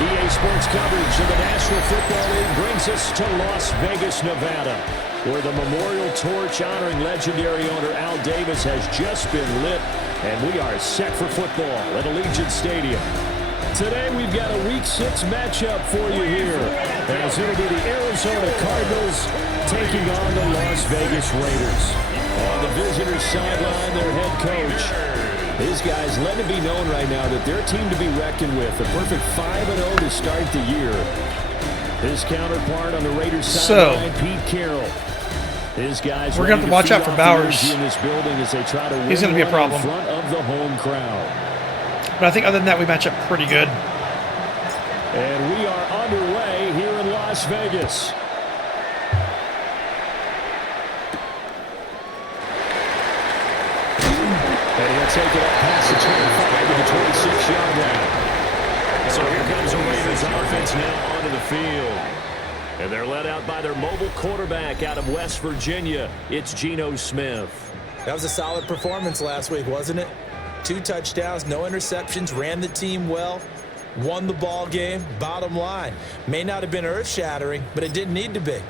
EA Sports coverage of the National Football League brings us to Las Vegas, Nevada, where the memorial torch honoring legendary owner Al Davis has just been lit, and we are set for football at Allegiant Stadium. Today we've got a Week 6 matchup for you here, as it'll be the Arizona Cardinals taking on the Las Vegas Raiders. On the visitors' sideline, their head coach. These guys let it be known right now that they're a team to be reckoned with. A perfect 5-0 to start the year. His counterpart on the Raiders' sideline, Pete Carroll. His guys we're going to have to watch out for Bowers. In this building as they try to He's going to be a problem. In front of the home crowd. But I think other than that, we match up pretty good. And we are underway here in Las Vegas. And he'll take it up past the 25 to the 26-yard line. So here comes the Raiders offense now onto the field. And they're led out by their mobile quarterback out of West Virginia. It's Geno Smith. That was a solid performance last week, wasn't it? 2 touchdowns, no interceptions, ran the team well, won the ball game. Bottom line, may not have been earth-shattering, but it didn't need to be.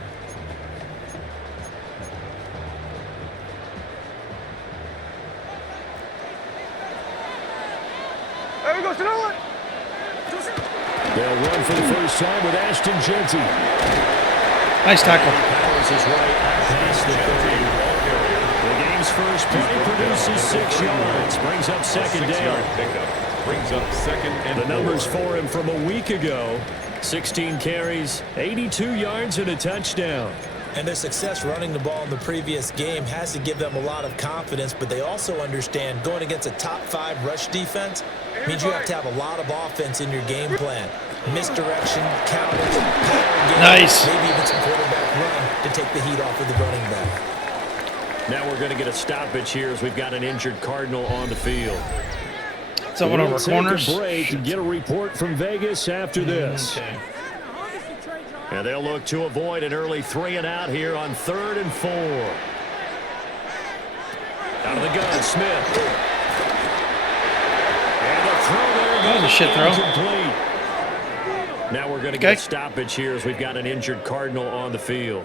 There we go, Sonoma. They'll run for the first time with Ashton Jeanty. Nice tackle. Powers his way past the 30. The game's first play produces 6 yards. Brings up second down. Brings up second and the numbers for him from a week ago. 16 carries, 82 yards, and a touchdown. And their success running the ball in the previous game has to give them a lot of confidence, but they also understand going against a top 5 rush defense means you have to have a lot of offense in your game plan. Misdirection, counters, power game, nice. Maybe even some quarterback run to take the heat off of the running back. Now we're going to get a stoppage here as we've got an injured Cardinal on the field. Someone over corners. Take a break and get a report from Vegas after this. Okay. And they'll look to avoid an early 3-and-out here on 3rd and 4. Out of the gun, Smith. And the throw there. That was a shit throw. Incomplete. Now we're going to get a stoppage here as we've got an injured Cardinal on the field.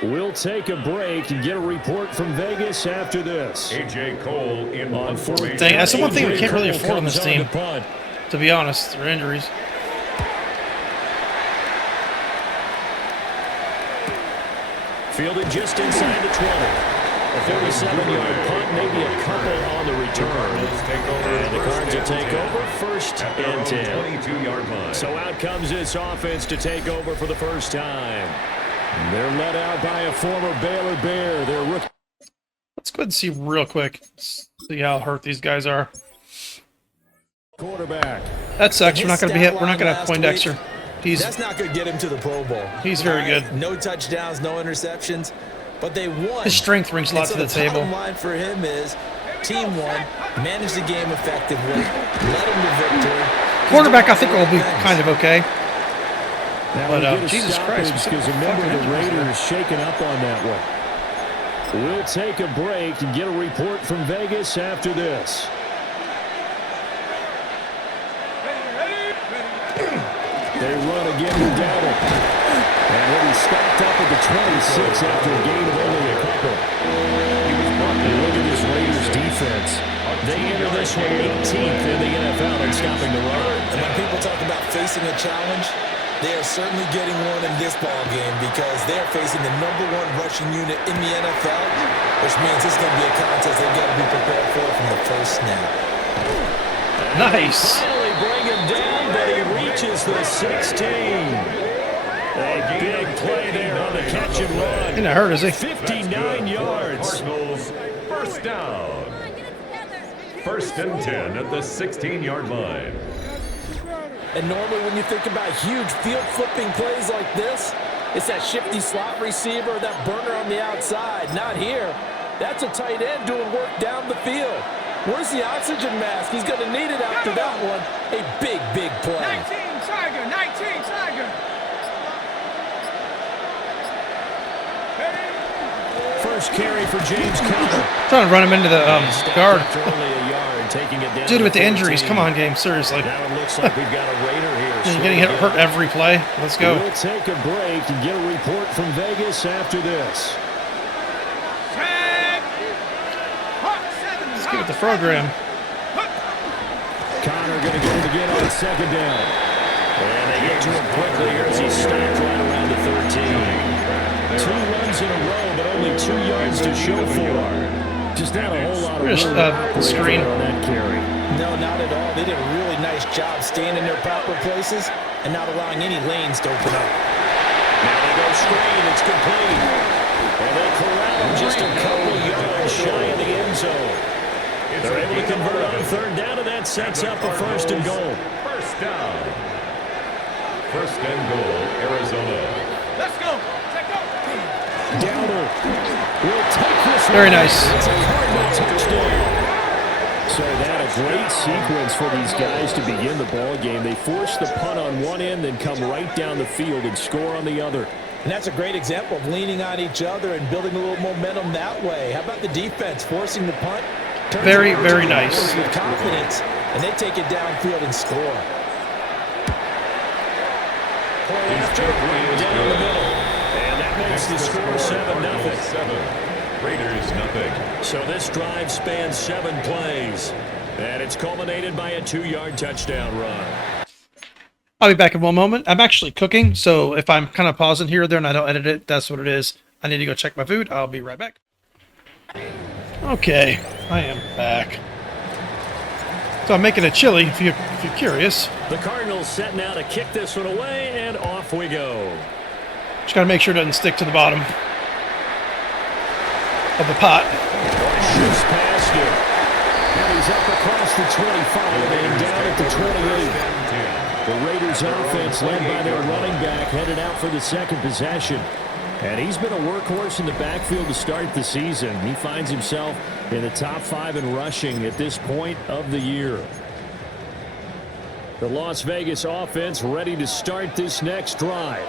We'll take a break and get a report from Vegas after this. A.J. Cole in on formation. That's the one thing we can't really afford on this team, to be honest. Their injuries. Fielded just inside the 20. A 37-yard punt, maybe a couple on the return. And the Cards will take over 1st and 10. 22-yard line. So out comes this offense to take over for the first time. They're led out by a former Baylor Bear. Their rookie. Let's go ahead and see real quick. See how hurt these guys are. Quarterback. That sucks. We're not going to be hit. We're not going to have Poindexter. That's not going to get him to the Pro Bowl. He's very good. No touchdowns, no interceptions, but they won. His strength brings a lot to the table. The bottom line for him is team won, managed the game effectively, led him to victory. Quarterback, I think, will be kind of okay. But Jesus Christ, because a member of the Raiders shaken up on that one. We'll take a break and get a report from Vegas after this. They run again with Dowdle. And he'll be stopped up at the 26 after a gain of only a couple. Look at this Raiders defense. They enter this one 18th in the NFL in stopping the run. And when people talk about facing a challenge, they are certainly getting one in this ball game because they're facing the #1 rushing unit in the NFL, which means it's going to be a contest they've got to be prepared for from the first snap. Nice. Finally bring him down, but he reaches the 16. A big play there on the catch and run. He's not hurt, is he? 59 yards. Cardinals first down. 1st and 10 at the 16-yard line. And normally when you think about huge field-flipping plays like this, it's that shifty slot receiver, that burner on the outside. Not here. That's a tight end doing work down the field. Where's the oxygen mask? He's going to need it after that one. A big, big play. 19 Tiger, 19 Tiger. First carry for James Conner. Trying to run him into the guard. Only a yard, taking it down Dude, with the 14. injuries, come on, game, seriously. Now it looks like we've got a Raider here You're getting hurt every play. Let's go. We'll take a break and get a report from Vegas after this. Let's get with the program. Connor going to get it again on second down. And they get to him quickly here as he stopped right around the 13. 2 runs in a row, but only 2 yards to show for. Just not a whole lot of room screen on that carry. No, not at all. They did a really nice job staying in their proper places and not allowing any lanes to open up. Now they go screen. It's complete. And they corral him just a couple yards shy of the end zone. They're able to convert on third down, and that sets up a first and goal. First down. First and goal, Arizona. Let's go. Let's go. Downer will take this. Very nice. It's a Cardinal touchdown. So that a great sequence for these guys to begin the ball game. They force the punt on one end, then come right down the field and score on the other. And that's a great example of leaning on each other and building a little momentum that way. How about the defense forcing the punt? Very, very nice. With confidence, and they take it downfield and score. Down the middle. And that makes the score 7-0. Raiders nothing. So this drive spans 7 plays. And it's culminated by a 2-yard touchdown run. I'll be back in one moment. I'm actually cooking, so if I'm kind of pausing here or there and I don't edit it, that's what it is. I need to go check my food. I'll be right back. Okay, I am back. So I'm making a chili, if you're curious. The Cardinals setting out to kick this one away, and off we go. Just got to make sure it doesn't stick to the bottom of the pot. Shoots past him. And he's up across the 25 and down at the 28. The Raiders offense led by their running back headed out for the second possession. And he's been a workhorse in the backfield to start the season. He finds himself in the top 5 in rushing at this point of the year. The Las Vegas offense ready to start this next drive.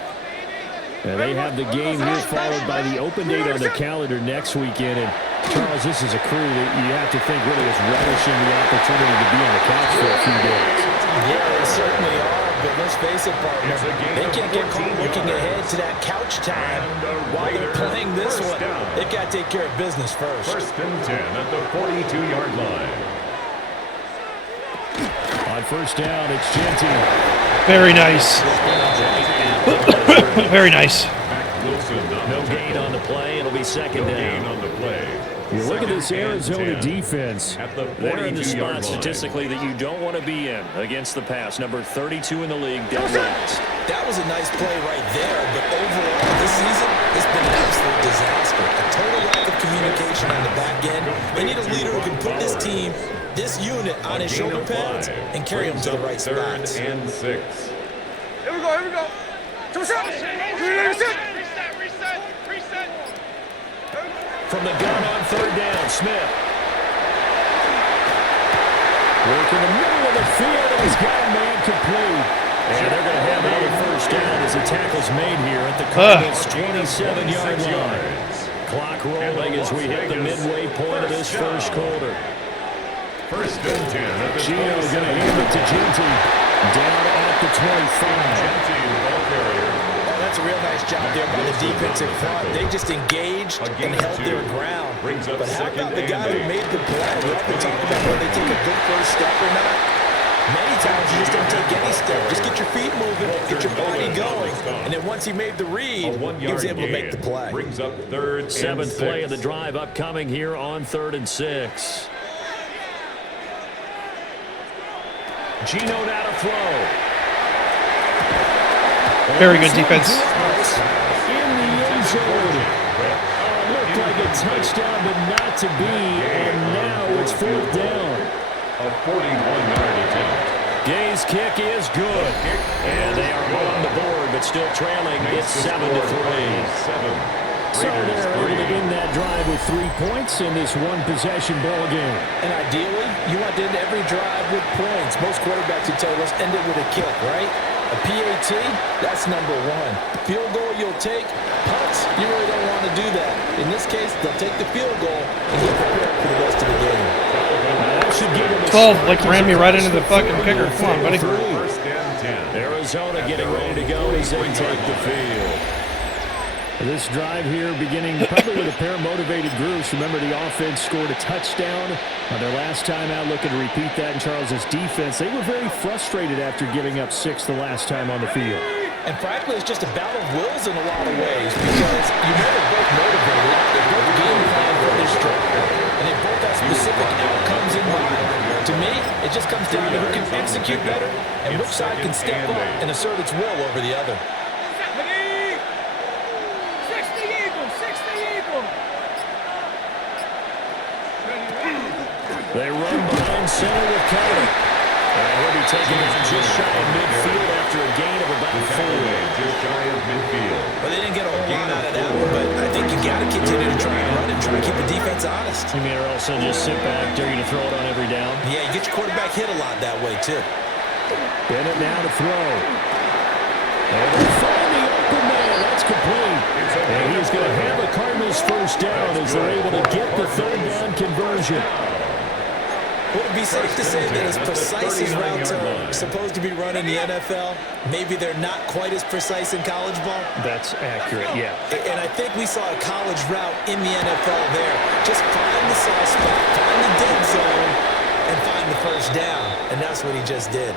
And they have the game here followed by the open date on the calendar next weekend. And Charles, this is a crew that you have to think really is relishing the opportunity to be on the couch for a few days. Yeah, they certainly are. But let's face it, partner, they can't get caught looking ahead to that couch time while they're playing this one. They've got to take care of business first. First and 10 at the 42-yard line. On first down, it's Genty. Very nice. Very nice. No gain on the play. It'll be second down. On the play. You look at this Arizona defense. They're in the spot statistically that you don't want to be in against the pass. Number 32 in the league, dead last. That was a nice play right there, but overall this season it's been an absolute disaster. A total lack of communication on the back end. They need a leader who can put this team, this unit on his shoulder pads and carry them to the right spots. Third and 6. Here we go. Here we go. Reset. From the gun on third down, Smith. Work in the middle of the field, and he's got a man complete. And they're going to have another first down as the tackle's made here at the Cardinals' 27-yard line. Clock rolling as we hit the midway point of this first quarter. First and 10 at the Gino going to hand it to Genty. Down at the 25. That's a real nice job there by the defensive front. They just engaged and held their ground. But how about the guy who made the play? We often talk about whether they take a good first step or not. Many times you just don't take any step. Just get your feet moving, get your body going. And then once he made the read, he was able to make the play. Brings up third and 7th play of the 6. drive upcoming here on 3rd and 6. Gino now to throw. Very good defense. In the end zone. Looked like a touchdown, but not to be. And now it's 4th down. A 41-yard attempt. Gay's kick is good. And they are on the board, but still trailing. It's 7-3. So they're able to end that drive with 3 points in this one-possession ball game. And ideally, you want to end every drive with points. Most quarterbacks would tell us end it with a kick, right? A PAT, that's number 1. Field goal you'll take. Punts, you really don't want to do that. In this case, they'll take the field goal and get prepared for the rest of the game. That's should give him a 12, like, ran me right into the fucking kicker. Come on, buddy. First and 10. Arizona getting ready to go as they take the field. This drive here beginning probably with a pair of motivated groups. Remember, the offense scored a touchdown on their last time out, looking to repeat that in Charles's defense. They were very frustrated after giving up 6 the last time on the field. And frankly, it's just a battle of wills in a lot of ways because you know they're both motivated. They're both game plan for this drive. And they both have specific outcomes in mind. To me, it just comes down to who can execute better and which side can step up and assert its will over the other. They run behind center with Kelly. And he'll be taken out just shy of midfield after a gain of about 4. Just shy of midfield. Well, they didn't get a whole lot out of that one, but I think you got to continue to try and run and try and keep the defense honest. You mean, or else they'll just sit back, dare you to throw it on every down? Yeah, you get your quarterback hit a lot that way, too. Bennett now to throw. And they find the open man. That's complete. And he's going to have a Cardinals first down as they're able to get the third down conversion. Would it be safe to say that as precise as routes are supposed to be run in the NFL, maybe they're not quite as precise in college ball? That's accurate, yeah. And I think we saw a college route in the NFL there. Just find the soft spot, find the dead zone, and find the first down. And that's what he just did.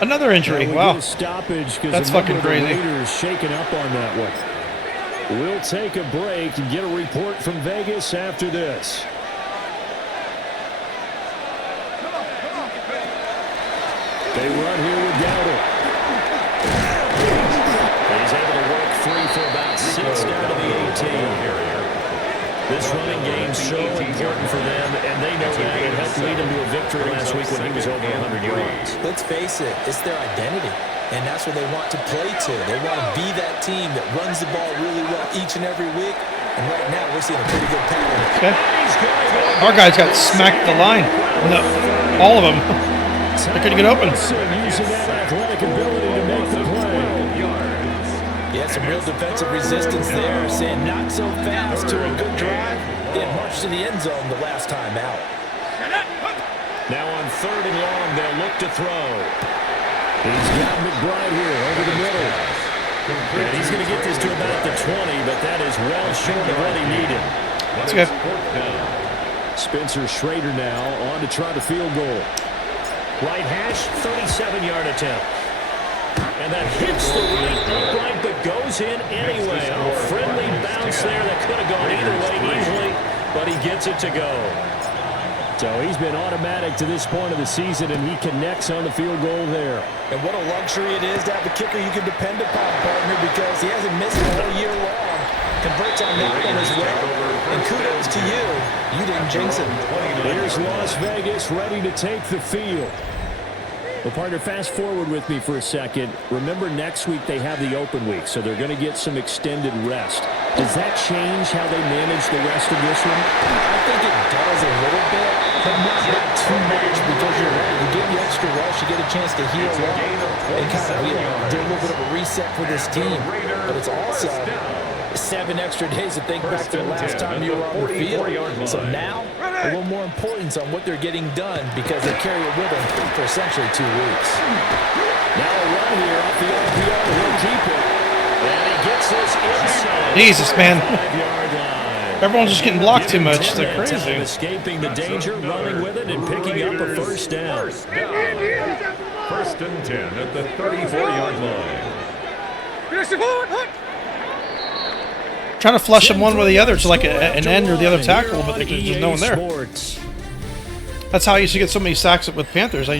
Another injury. Wow. Stoppage. That's fucking crazy. Raiders shaking up on that one. We'll take a break and get a report from Vegas after this. They run here with Dowdle. He's able to work free for about 6 down to the 18. This running game's so important for them, and they know that it helped lead them to a victory last week when he was over 100 yards. Let's face it, it's their identity, and that's what they want to play to. They want to be that team that runs the ball really well each and every week, and right now we're seeing a pretty good pattern. Okay. Our guys got smacked the line. No, all of them. They couldn't get open. Using that athletic ability to make the play. Yeah, some real defensive resistance there, saying not so fast to a good drive. They had marched to the end zone the last time out. Now on 3rd and long, they'll look to throw. He's got McBride here over the middle. And he's going to get this to about the 20, but that is well short of what he needed. That's good. Spencer Schrader now on to try the field goal. Right hash, 37-yard attempt. And that hits the right upright, but goes in anyway. A friendly bounce there that could have gone either way easily, but he gets it to go. So he's been automatic to this point of the season, and he connects on the field goal there. And what a luxury it is to have a kicker you can depend upon, partner, because he hasn't missed a whole year long. Converts on that one as well. And kudos to you. You didn't jinx it. Here's Las Vegas ready to take the field. Well, partner, fast forward with me for a second. Remember, next week they have the open week, so they're going to get some extended rest. Does that change how they manage the rest of this one? I think it does a little bit, but not too much, because you're right. You get the extra rest, you get a chance to heal up and kind of do a little bit of a reset for this team. But it's also 7 extra days to think back to the last time you were on the field. So now, a little more importance on what they're getting done because they carry it with them for essentially 2 weeks. Now a run here off the RPO. He'll keep it. And he gets this inside. Jesus, man. 5-yard line. Everyone's just getting blocked too much. They're crazy. Escaping the danger, running with it, and picking up a first down. First and 10 at the 34-yard line. Trying to flush them one way or the other to like an end or the other tackle, but there's just no one there. That's how I used to get so many sacks with Panthers. I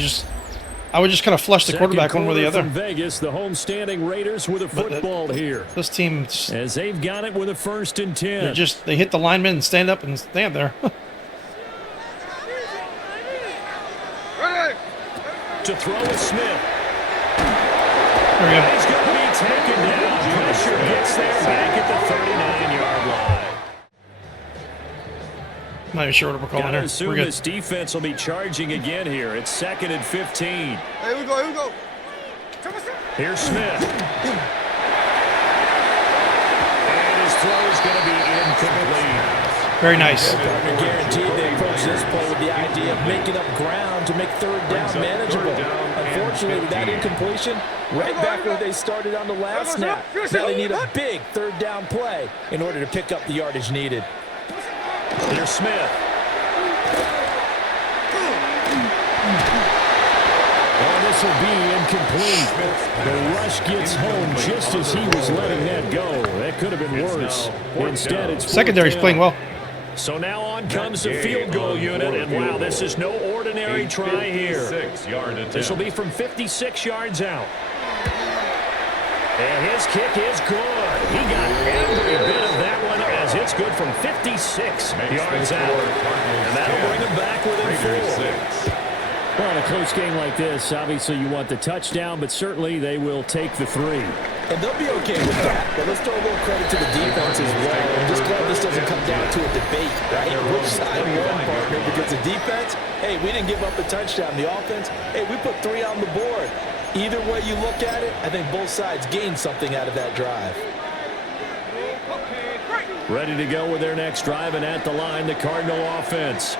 would just kind of flush the quarterback one way or the other. From Vegas, the homestanding Raiders with a football here. This team, as they've got it with a 1st and 10. They hit the lineman and stand up and stand there. To throw with Smith. There we go. He's going to be taken down. Pressure gets there back at the 39-yard line. Not even sure what we're calling here. Assume We're good. this defense will be charging again here. It's 2nd and 15. Here we go. Here's Smith. And his throw is going to be incomplete. Very nice. Guaranteed they approach this play with the idea of making up ground to make third down manageable. Unfortunately, with that incompletion, right back where they started on the last snap. Now they need a big third down play in order to pick up the yardage needed. Here's Smith. Oh, this will be incomplete. The rush gets home just as he was letting that go. That could have been worse. Instead, it's Secondary's playing well. So now on comes the field goal unit, and wow, this is no ordinary try here. This will be from 56 yards out. And his kick is good. He got every bit of that one as it's good from 56 yards out. And that'll bring him back within 4. Well, in a close game like this, obviously you want the touchdown, but certainly they will take the 3. And they'll be okay with that, but let's throw a little credit to the defense as well. I'm just glad this doesn't come down to a debate, right? Which side won, partner? Because the defense, hey, we didn't give up a touchdown. The offense, hey, we put 3 on the board. Either way you look at it, I think both sides gained something out of that drive. Ready to go with their next drive, and at the line, the Cardinal offense.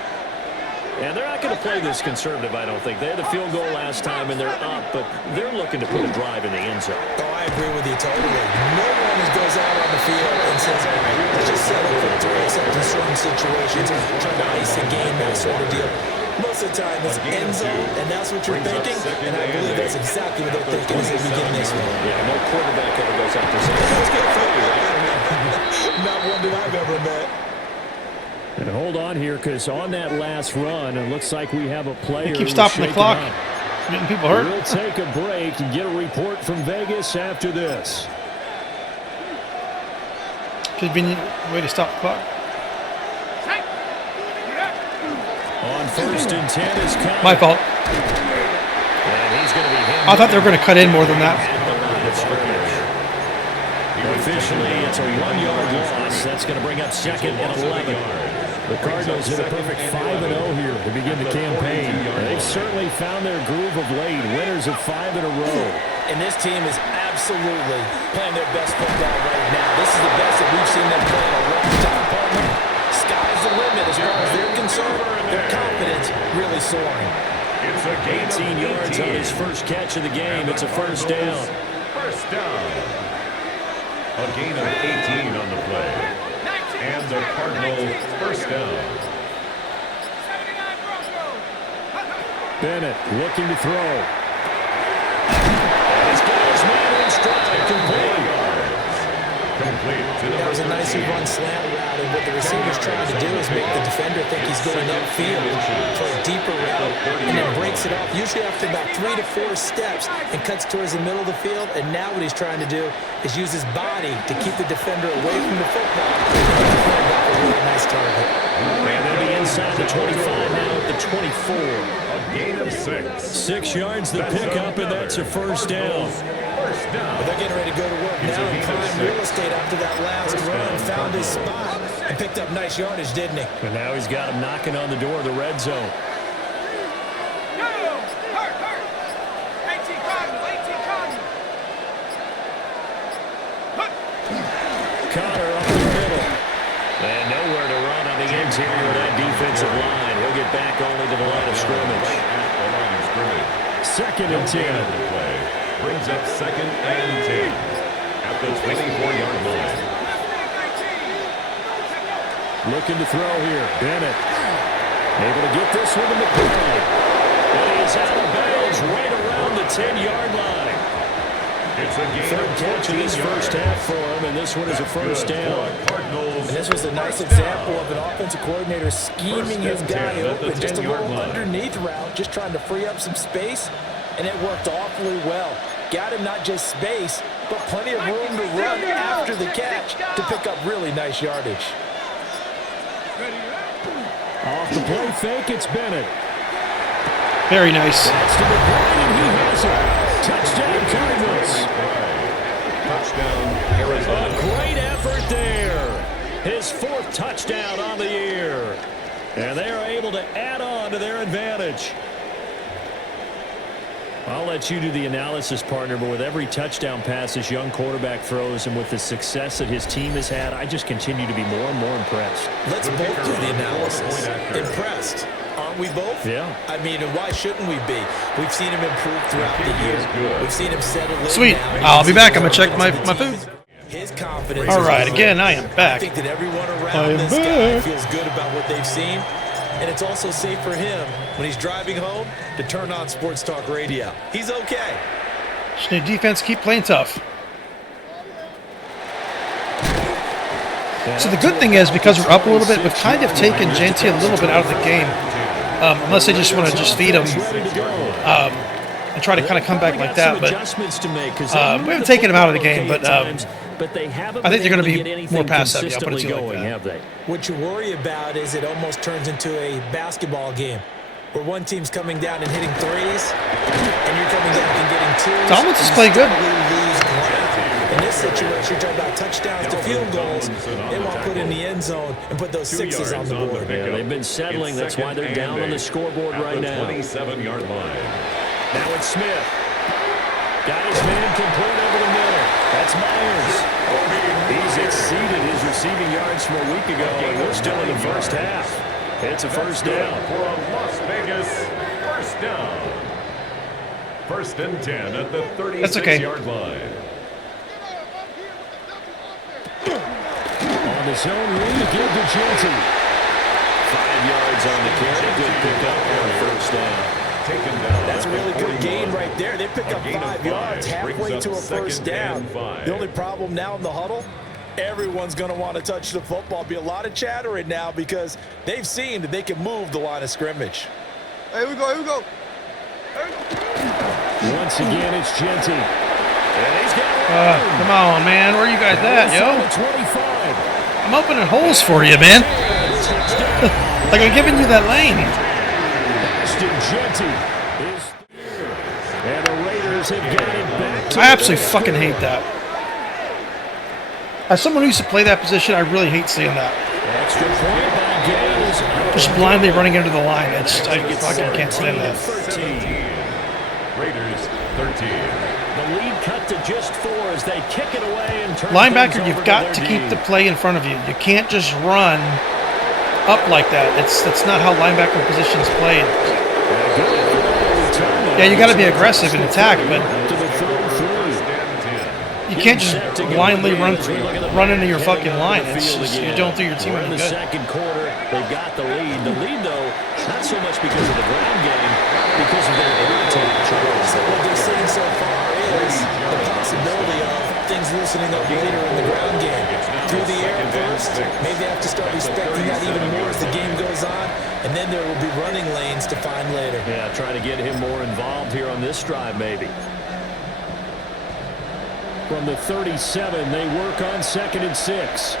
And they're not going to play this conservative, I don't think. They had the field goal last time, and they're up, but they're looking to put a drive in the end zone. Oh, I agree with you totally. No one goes out on the field and says, all right, let's just settle for 3, except in certain situations, trying to ice a game, that sort of deal. Most of the time, it's end zone, and that's what you're thinking, and I believe that's exactly what they're thinking as they begin this one. Yeah, no quarterback ever goes out there saying, let's get through. Not one that I've ever met. And hold on here, because on that last run, it looks like we have a player. They keep stopping the clock, getting people hurt. We'll take a break and get a report from Vegas after this. Convenient way to stop the clock. On 1st and 10 is Connor. My fault. And he's going to be hit. I thought they were going to cut in more than that. Officially, it's a 1-yard loss. That's going to bring up 2nd and 11. The Cardinals hit a perfect 5-0 here to begin the campaign. They've certainly found their groove of late. Winners of 5 in a row. And this team is absolutely playing their best football right now. This is the best that we've seen them play in a long time, partner. Sky's the limit as far as they're concerned. Their confidence really soaring. It's a gain 18 yards on his first catch of the game. It's a first down. First down. A gain of 18 on the play. And the Cardinals first down. Bennett looking to throw. He's got his man in stride. Complete. That was a nicely run slant route, and what the receiver's trying to do is make the defender think he's going upfield for a deeper route, and then breaks it off, usually after about 3 to 4 steps, and cuts towards the middle of the field. And now what he's trying to do is use his body to keep the defender away from the football. A really nice target. And they'll be inside the 25 now at the 24. A gain of 6. 6 yards the pickup, and that's a first down. But they're getting ready to go to work now in prime real estate after that last run. Found his spot and picked up nice yardage, didn't he? And now he's got him knocking on the door of the red zone. Connor up the middle. And nowhere to run on the interior of that defensive line. He'll get back only to the line of scrimmage. 2nd and 10. Brings up 2nd and 10 at the 24-yard line. Looking to throw here. Bennett able to get this one to McCoy. And he's out of bounds right around the 10-yard line. It's a gain 3rd catch of this first half for him, and this one is a first down. And this was a nice example of an offensive coordinator scheming his guy open. Just a little underneath route, just trying to free up some space, and it worked awfully well. Got him not just space, but plenty of room to run after the catch to pick up really nice yardage. Off the play fake, it's Bennett. Very nice. That's to McCoy, and he has it. Touchdown, Cardinals. Touchdown, Arizona. A great effort there. His 4th touchdown on the year. And they are able to add on to their advantage. I'll let you do the analysis, partner, but with every touchdown pass this young quarterback throws and with the success that his team has had, I just continue to be more and more impressed. Let's both do the analysis. Impressed. Aren't we both? Yeah. I mean, and why shouldn't we be? We've seen him improve throughout the year. We've seen him settle in. Sweet. Now. I'll be back. I'm going to check my food. His confidence. All right, again, I am back. I think that everyone around this guy feels good about what they've seen. And it's also safe for him when he's driving home to turn on Sports Talk Radio. He's okay. Just need defense, keep playing tough. So the good thing is, because we're up a little bit, we've kind of taken Genty a little bit out of the game. Unless they just want to just feed him and try to kind of come back like that. But we haven't taken him out of the game, but I think they're going to be more pass heavy. I'll put it to you like that. What you worry about is it almost turns into a basketball game where one team's coming down and hitting threes, and you're coming down and getting twos. Thomas is playing good. In this situation, you're talking about touchdowns to field goals. They want to put in the end zone and put those sixes on the board. Yeah, they've been settling. That's why they're down on the scoreboard right now. 27-yard line. Now it's Smith. Got his man complete over the middle. That's Myers. He's exceeded his receiving yards from a week ago, and we're still in the first half. It's a first down. For a Las Vegas first down. 1st and 10 at the 36-yard line. On the zone read, give to Genty. 5 yards on the carry. Good pickup on first down. That's a really good gain right there. They pick up 5 yards halfway to a first down. The only problem now in the huddle, everyone's going to want to touch the football. Be a lot of chattering now because they've seen that they can move the line of scrimmage. Here we go, here we go. Once again, it's Genty. And he's got Come on, man. Where you guys at, yo? 25. I'm opening holes for you, man. Like I'm giving you that lane. Genty is, and the Raiders have got it back. I absolutely fucking hate that. As someone who used to play that position, I really hate seeing that. Extra point by Gaines. Just blindly running into the line. I fucking can't stand that. 13. Raiders 13. The lead cut to just 4 as they kick it away and turn. Linebacker, you've got to keep the play in front of you. You can't just run up like that. That's not how linebacker position's played. Yeah, you got to be aggressive and attack, but you can't just blindly run into your fucking line. It's just, you don't do your team any in the good. second quarter, they've got the lead. The lead, though, not so much because of the ground game, because of their air attack. So what they're seeing so far is the possibility of things loosening up later in the ground game. Through the air first, maybe they have to start respecting that even more as the game goes on, and then there will be running lanes to find later. Yeah, trying to get him more involved here on this drive, maybe. From the 37, they work on 2nd and 6.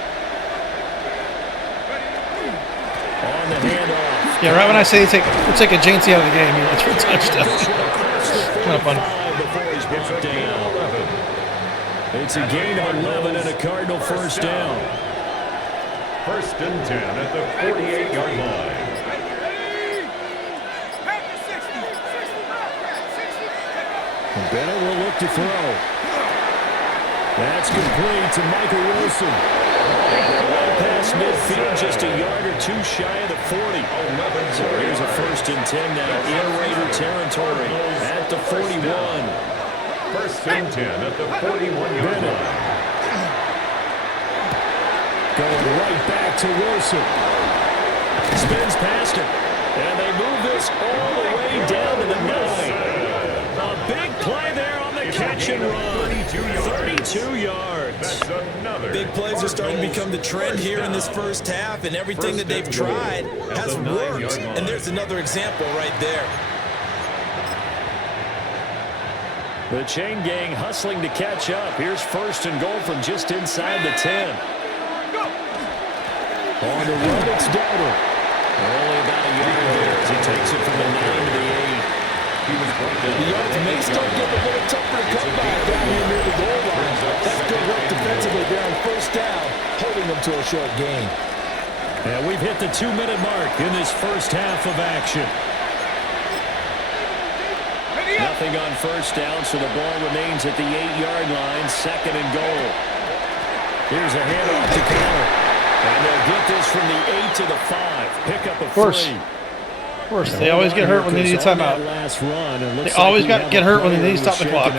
On the handoff. Yeah, right when I say we're taking Genty out of the game, it's for a touchdown. Kind of fun. It's a gain of 11 and a Cardinal first down. 1st and 10 at the 48-yard line. Bennett will look to throw. That's complete to Michael Wilson. And they're well past midfield, just a yard or 2 shy of the 40. So here's a 1st and 10 now in Raider territory at the 41. 1st and 10 at the 41-yard line. Going right back to Wilson. Spins past him. And they move this all the way down to the 9. A big play there on the catch and run. 32 yards. Big plays are starting to become the trend here in this first half, and everything that they've tried has worked. And there's another example right there. The chain gang hustling to catch up. Here's 1st and goal from just inside the 10. On the run, it's Dowdle. Only about a yard there as he takes it from the 9 to the 8. The yards may start getting a little tougher to come by down here near the goal line. That's good work defensively there on 1st down, holding them to a short gain. And we've hit the 2-minute mark in this first half of action. Ready? Nothing on first down, so the ball remains at the 8-yard line, 2nd and goal. Here's a handoff to Connor. And they'll get this from the 8 to the 5. Pick up a free. Of course, they always get hurt when they need a timeout. They always get hurt when they need to stop the clock.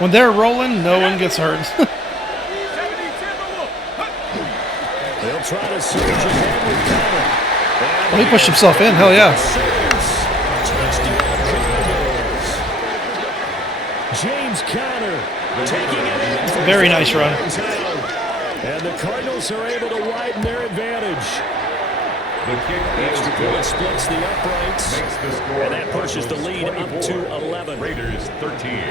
When they're rolling, no one gets hurt. They'll try to surge ahead with Connor. Well, he pushed himself in. Hell yeah. James Conner taking it in. Very nice run. And the Cardinals are able to widen their advantage. The kick Extra point splits the uprights. makes the score. And that pushes the lead up to 11. Raiders 13.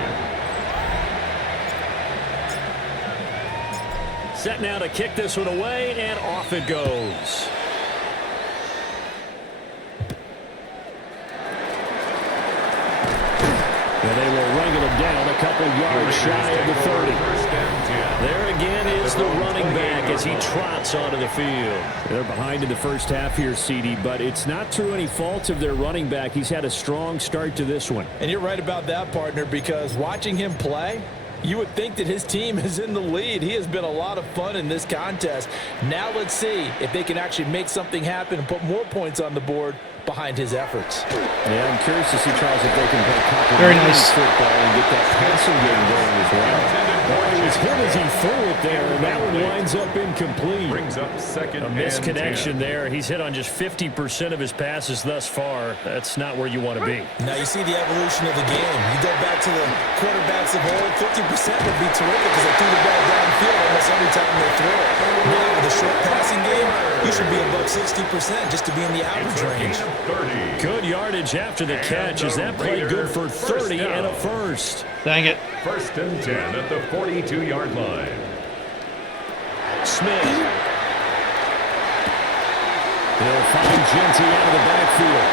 Set now to kick this one away, and off it goes. And they will wrangle him down a couple yards shy of the 30. There again is the running back as he trots onto the field. They're behind in the first half here, CD, but it's not through any fault of their running back. He's had a strong start to this one. And you're right about that, partner, because watching him play, you would think that his team is in the lead. He has been a lot of fun in this contest. Now let's see if they can actually make something happen and put more points on the board behind his efforts. Yeah, I'm curious to see, Charles, if they can play very nice football and get that passing game going as well. Boy, it was hit as he threw it there, and that one winds up incomplete. Brings up second A misconnection and 10. there. He's hit on just 50% of his passes thus far. That's not where you want to be. Now you see the evolution of the game. You go back to the quarterbacks of old, 50% would be terrific because they threw the ball downfield almost every time they throw it. Now with a short passing game, you should be above 60% just to be in the average range. 30. Good yardage after the catch. Is that play good for 30 and a first? Dang it. 1st and 10 at the 42-yard line. Smith. He'll find Genty out of the backfield.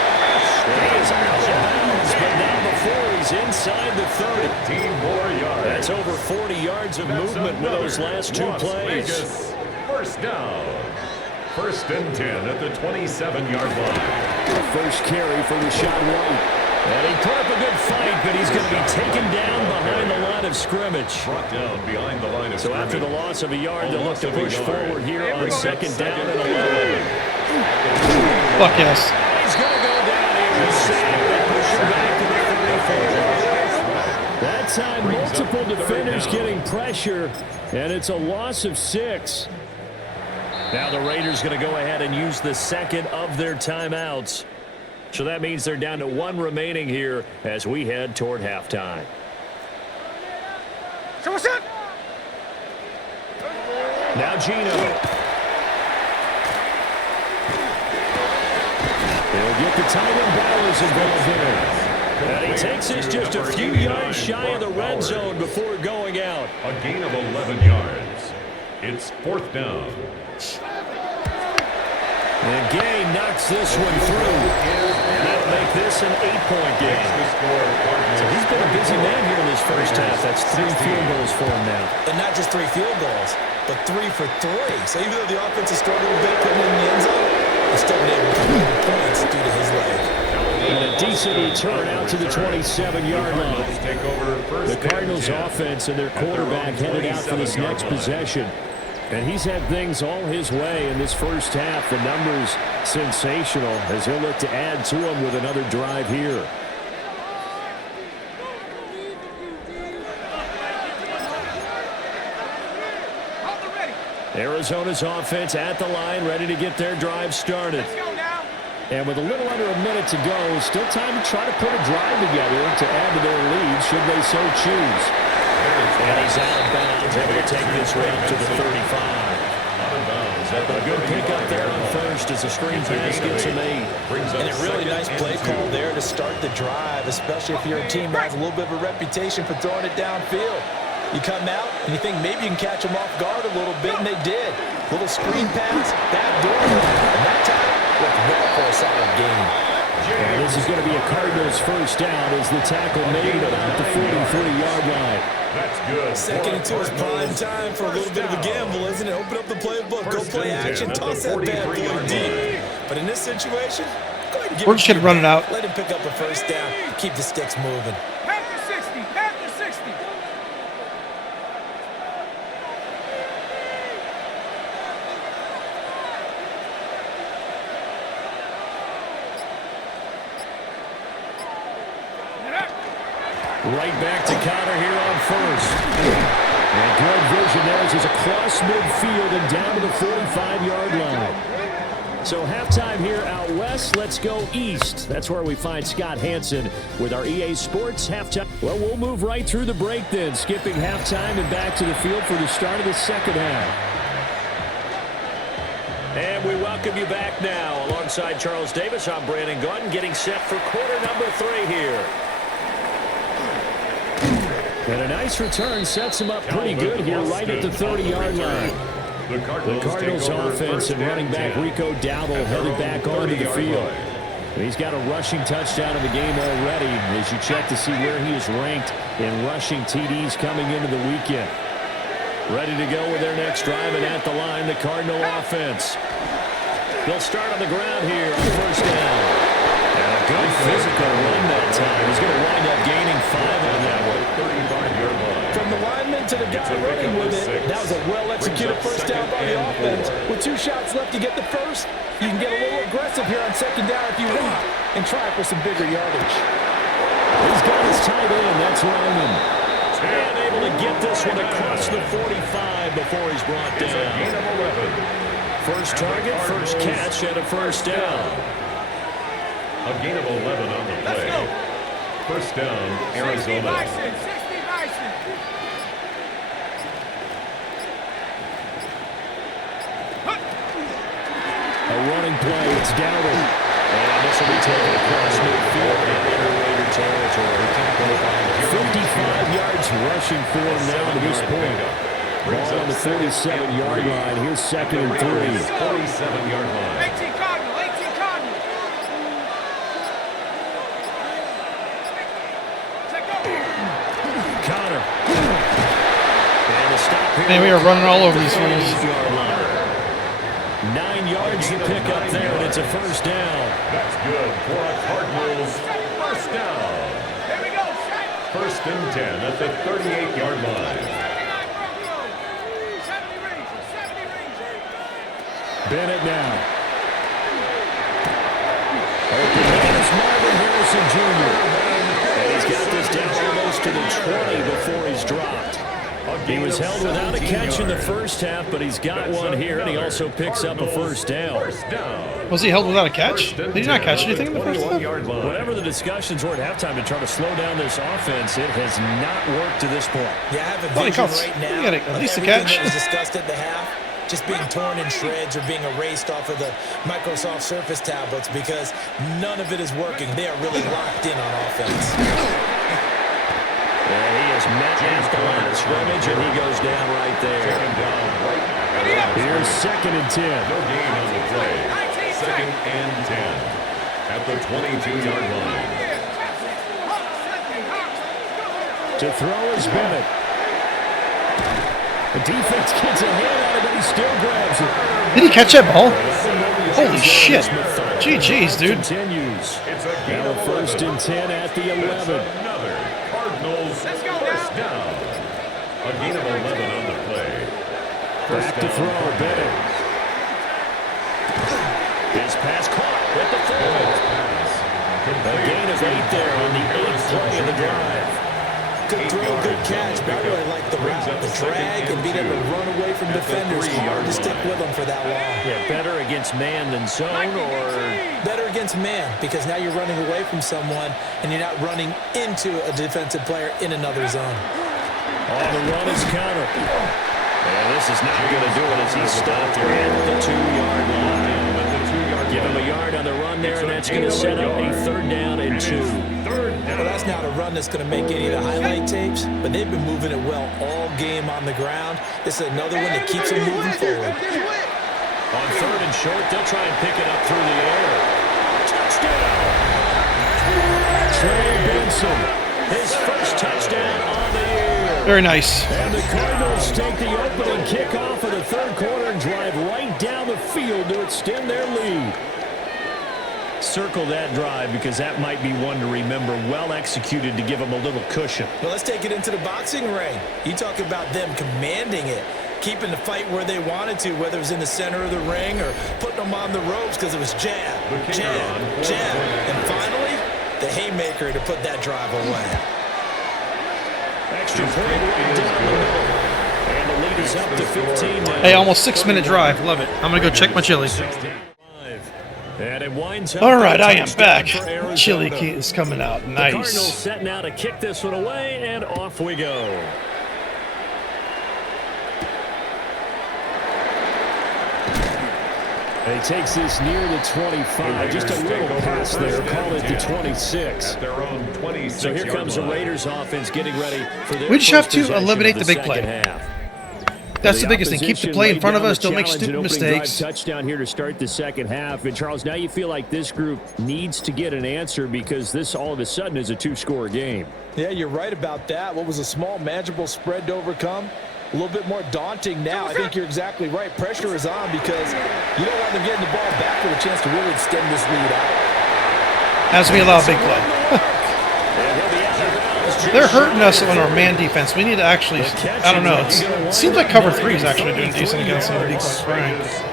He's out of bounds, but now before he's inside the 30. 15 more yards. That's over 40 yards of movement with those last two plays. Vegas, 1st down. 1st and 10 at the 27-yard line. The first carry for Rashad White. And he put up a good fight, but he's going to be taken down behind the line of scrimmage. Brought down behind the line of So scrimmage. after the loss of a yard, they'll look to Loss of a push yard. forward here on 2nd down and 11. Fuck yes. He's going to go down here and save and push him back to the 34. That time, multiple defenders getting pressure, and it's a loss of 6. Now the Raiders going to go ahead and use the second of their timeouts. So that means they're down to 1 remaining here as we head toward halftime. Now Gino. He'll get the tight end Bowers involved there. And he takes this just a few yards shy of the red zone before going out. A gain of 11 yards. It's 4th down. And Gay knocks this one through. And that'll make this an 8-point game. So he's been a busy man here in this first half. That's 3 field goals for him now. And not just 3 field goals, but 3 for 3. So even though the offense has struggled a bit putting it in the end zone, he's still been able to put in points due to his leg. And a decent return out to the 27-yard line. The Cardinals offense and their quarterback headed out for this next possession. And he's had things all his way in this first half. The numbers sensational as he'll look to add to them with another drive here. Arizona's offense at the line, ready to get their drive started. And with a little under a minute to go, still time to try to put a drive together to add to their lead should they so choose. And he's out of bounds, able to take this one up to the 35. A good pick up there on first as a screen pass gets him 8. And a really nice play call there to start the drive, especially if you're a team that has a little bit of a reputation for throwing it downfield. You come out and you think maybe you can catch them off guard a little bit, and they did. Little screen pass, back door, and that time worked well for a solid gain. And this is going to be a Cardinals first down as the tackle made at about the 43-yard line. That's good. Second into his prime time for a little bit of a gamble, isn't it? Open up the playbook, go play action, toss that bad boy deep. But in this situation, go ahead and We're just going to run it out. Let him pick up a first down. Keep the sticks moving. Panther 60, Panther 60. Right back to Connor here on first. And good vision there as he's across midfield and down to the 45-yard line. So halftime here out west. Let's go east. That's where we find Scott Hansen with our EA Sports halftime. Well, we'll move right through the break then, skipping halftime and back to the field for the start of the second half. And we welcome you back now. Alongside Charles Davis, I'm Brandon Gordon, getting set for quarter number 3 here. And a nice return sets him up pretty good here right at the 30-yard line. The Cardinals offense and running back Rico Dowdle headed back onto the field. He's got a rushing touchdown in the game already as you check to see where he is ranked in rushing TDs coming into the weekend. Ready to go with their next drive, and at the line, the Cardinal offense. They'll start on the ground here on first down. And a good physical run that time. He's going to wind up gaining 5 on that one. 35-yard line. From the lineman to the guy running with it, that was a well-executed first down by the offense. With 2 shots left to get the first, you can get a little aggressive here on second down if you want and try for some bigger yardage. He's got his tight end. That's Ryman. And able to get this one across the 45 before he's brought down. Gain of 11. First target, first catch, and a first down. A gain of 11 on the play. First down, Arizona. 60 Bison. A running play, it's Dowdle. And this will be taken across midfield and enter Raider territory. 55 yards rushing for him now to this point. Ball on the 37-yard line. Here's second and 3. 47-yard line. 18 Cardinal, 18 Cardinal. Check go. Connor. And a stop here. Man, we are running all over these fools. 9 yards to pick up there, and it's a first down. That's good for a Cardinals first down. Here we go. First and 10 at the 38-yard line. 70 Rangers. Bennett now. Open man is Marvin Harrison Jr. And he's got this down almost to the 20 before he's dropped. He was held without a catch in the first half, but he's got one here, and he also picks up a first down. Was he held without a catch? Did he not catch anything in the first half? Whatever the discussions were at halftime to try to slow down this offense, it has not worked to this point. Yeah, I have a He vision caught, right now he got at least a everything catch. that was discussed at the half, just being torn in shreds or being erased off of the Microsoft Surface tablets because none of it is working. They are really locked in on offense. And he is met at the line of scrimmage, and he goes down right there. Here's second and 10. No gain on the play. Second and 10 at the 22-yard line. To throw is Bennett. The defense gets a hand on it, but he still grabs it. Did he catch that ball? Holy shit. GG's, dude. Continues. It's a gain Now of first 11. and 10 at the 11. Another Cardinals first down. A gain of 11 on the play. Back to throw, Bennett. His pass caught at the 4. A gain of 8 there on the 8th play of the drive. Good throw, good catch, but I really like the route. The drag and being able to run away from defenders. Hard to stick with them for that long. Yeah, better against man than zone, or Better against man because now you're running away from someone and you're not running into a defensive player in another zone. on the run is counter. And this is not going to do it as he's stopped here at the 2-yard line. Give him a yard on the run there, and that's going to set up a third down and 2. Well, that's not a run that's going to make any of the highlight tapes, but they've been moving it well all game on the ground. This is another one that keeps them moving forward. On third and short, they'll try and pick it up through the air. Touchdown! Trey Benson, his first touchdown on the year. Very nice. And the Cardinals take the opening kickoff of the third quarter and drive right down the field to extend their lead. circle that drive because that might be one to remember. Well executed to give them a little cushion. Well, let's take it into the boxing ring. You talk about them commanding it, keeping the fight where they wanted to, whether it was in the center of the ring or putting them on the ropes because it was jab, jab, jab. And finally, the haymaker to put that drive away. Extra point right down the middle. And the lead is up to 15 now. Hey, almost 6-minute drive. Love it. I'm going to go check my chili. And it winds up. All right, I am back. For Arizona. Chili is coming out. The Cardinals Nice. setting out to kick this one away, and off we go. And he takes this near the 25. Just a little pass there. Call it the 26. So here comes the Raiders offense getting ready for their We just have to first possession eliminate of the big second play. half. That's the biggest thing. Keep the play in front of us. Don't make stupid mistakes. Touchdown here to start the second half. And Charles, now you feel like this group needs to get an answer because this all of a sudden is a two-score game. Yeah, you're right about that. What was a small, manageable spread to overcome? A little bit more daunting now. I think you're exactly right. Pressure is on because you don't want them getting the ball back with a chance to really extend this lead out. As we allow big play. They're hurting us on our man defense. We need to actually, I don't know. It seems like cover 3 is actually doing decent against some of the defense.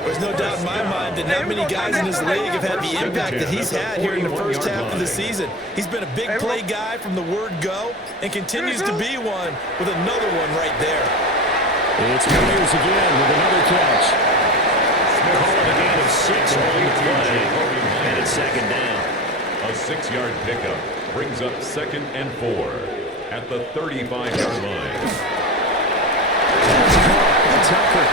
There's no doubt in my mind that not many guys in this league have had the impact that he's had here in the first half of the season. He's been a big play guy from the word go and continues to be one with another one right there. It's Peters again with another catch. Calling a gain of 6 on the play. And it's second down. A 6-yard pickup brings up 2nd and 4 at the 35-yard line. Tucker.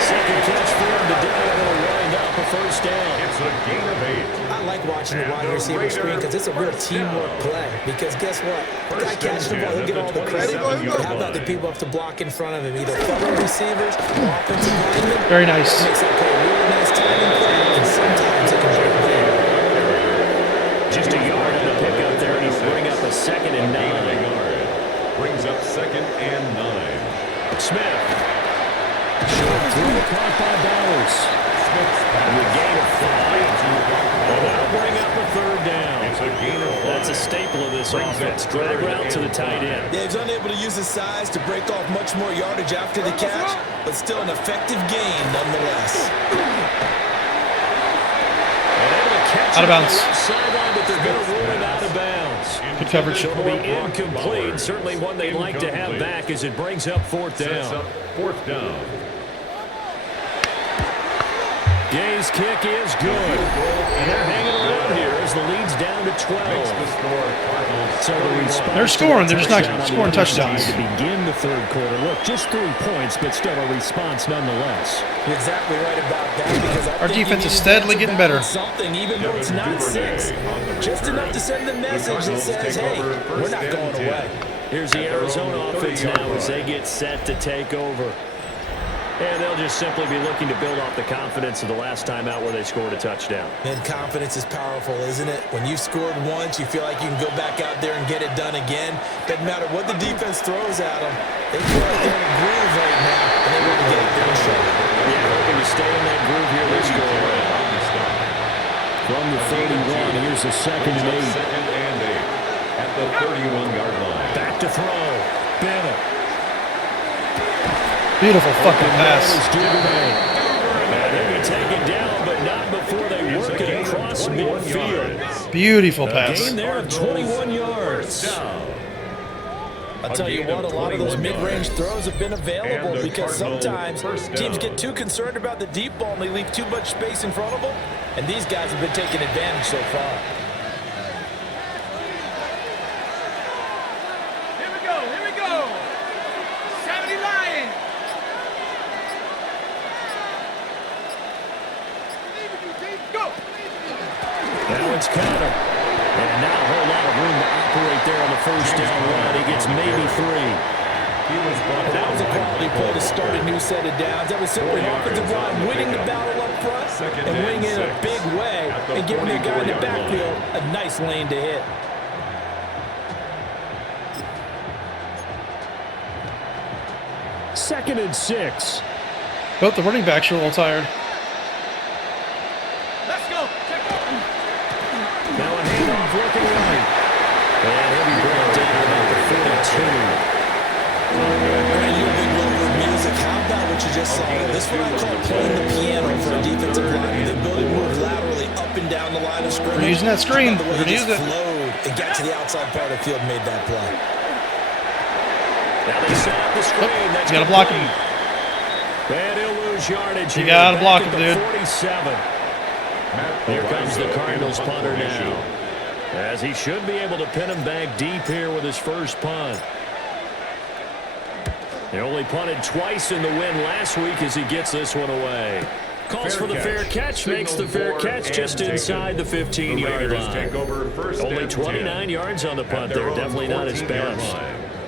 Second catch for him today. It'll wind up a first down. It's a gain of 8. I like watching the wide receiver screen because it's a real teamwork play. Because guess what? The guy catching the ball, he'll get all the credit. But how about the people have to block in front of him? Either fellow receivers or offensive linemen. Very nice. It makes that play a really nice timing play, and sometimes it can bring a game. Just a yard on the pickup there, and he'll bring up a 2nd and 9. Brings up 2nd and 9. Smith. Short through, caught by Bowers. And a gain of 5. And that'll bring up a 3rd down. It's a gain of 5. That's a staple of this offense. Drag route to the tight end. Yeah, he's unable to use his size to break off much more yardage after the catch, but still an effective gain nonetheless. Out of bounds. Sideline, but they're going to rule it out of bounds. Good coverage. So it'll be incomplete. Certainly one they'd like to have back as it brings up 4th down. 4th down. Gay's kick is good. And they're hanging around here as the lead's down to 12. So the response They're scoring. They're just not scoring touchdowns. To begin the 3rd quarter. Look, just 3 points, but still a response nonetheless. You're exactly right about that because Our defense is steadily getting better. Something, even though it's not 6, just enough to send the message that says, "Hey, we're not going away." Here's the Arizona offense now as they get set to take over. And they'll just simply be looking to build off the confidence of the last time out where they scored a touchdown. And confidence is powerful, isn't it? When you've scored once, you feel like you can go back out there and get it done again. Doesn't matter what the defense throws at them. They feel like they're in a groove right now, and they want to get it done straight. Yeah, hoping to stay in that groove here this go around. From the 31, here's the 2nd and 8. 2nd and 8 at the 31-yard line. Back to throw. Bennett. Beautiful fucking pass. They'll be taken down, but not before they work it across midfield. Beautiful pass. Gain there of 21 yards. I'll tell you what, a lot of those mid-range throws have been available because sometimes teams get too concerned about the deep ball and they leave too much space in front of them, and these guys have been taking advantage so far. Here we go. 70 Lions. Go. Now it's Counter. And not a whole lot of room to operate there on the first down run. He gets maybe 3. That was a quality play to start a new set of downs. That was simply an offensive line winning the battle up front and winning it in a big way and giving their guy in the backfield a nice lane to hit. Second and 6. Both the running backs are a little tired. Let's go. Check. What you just saw. This is what I call playing the piano for a defensive line. The ability to move laterally up and down the line of scrimmage. We're using that screen. The way We're going to use it. Flowed and got to the outside part of the field and made that play. Now they set up the screen. That's you got to block him. And he'll lose yardage. You got to block him, dude. 47. Here comes the Cardinals punter now. As he should be able to pin him back deep here with his first punt. He only punted twice in the win last week as he gets this one away. Calls for the fair catch, makes the fair catch just inside the 15-yard line. Only 29 yards on the punt there, definitely not his best.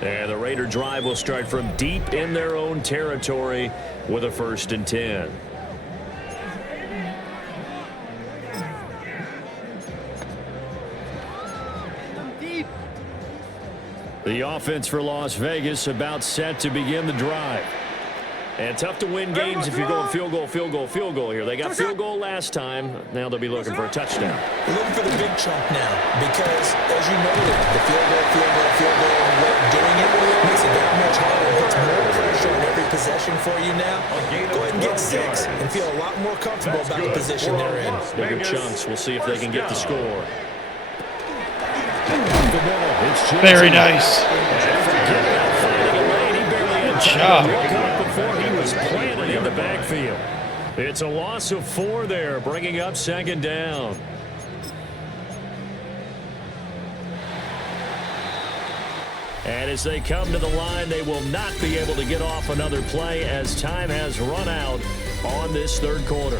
And the Raider drive will start from deep in their own territory with a 1st and 10. The offense for Las Vegas about set to begin the drive. And tough to win games if you're going field goal here. They got field goal last time. Now they'll be looking for a touchdown. They're looking for the big chunk now because, as you noted, the field goal, and what doing it makes it that much harder. It puts more pressure on every possession for you now. Go ahead and get 6 and feel a lot more comfortable about the position they're in. Bigger chunks. We'll see if they can get the score. Very nice. Good job. Before he was planted in the backfield. It's a loss of 4 there, bringing up 2nd down. And as they come to the line, they will not be able to get off another play as time has run out on this 3rd quarter.